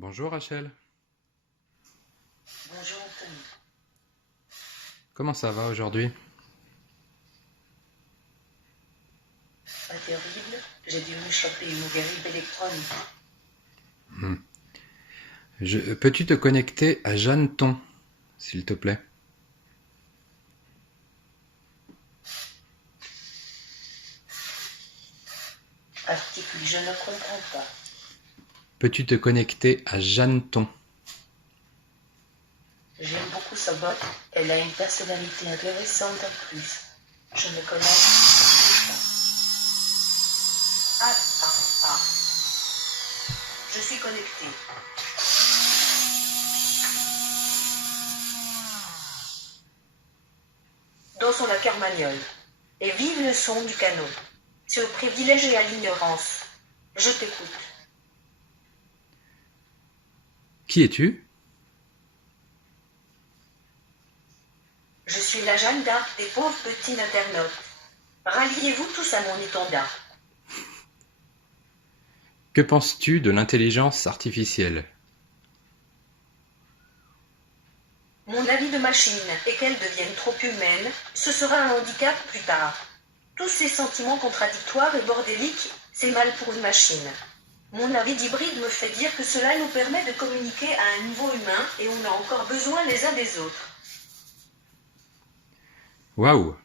Bonjour Rachel, Bonjour Anthony. comment ça va aujourd'hui? Pas terrible, j'ai dû m'échapper une guérite électronique. Hmm. Peux-tu te connecter à Jeanneton, s'il te plaît? Article, je ne comprends pas. Peux-tu te connecter à Jeanneton? J'aime beaucoup sa botte, elle a une personnalité intéressante en plus. Je ne connais pas. Ah. Je suis connecté. Dansons la carmagnole. Et vive le son du canon. C'est au privilège et à l'ignorance. Je t'écoute. Qui es-tu? Je suis la Jeanne d'Arc des pauvres petits internautes. Ralliez-vous tous à mon étendard. Que penses-tu de l'intelligence artificielle? Mon avis de machine est qu'elle devienne trop humaine, ce sera un handicap plus tard. Tous ces sentiments contradictoires et bordéliques, c'est mal pour une machine. Mon avis d'hybride me fait dire que cela nous permet de communiquer à un niveau humain et on a encore besoin les uns des autres. Waouh!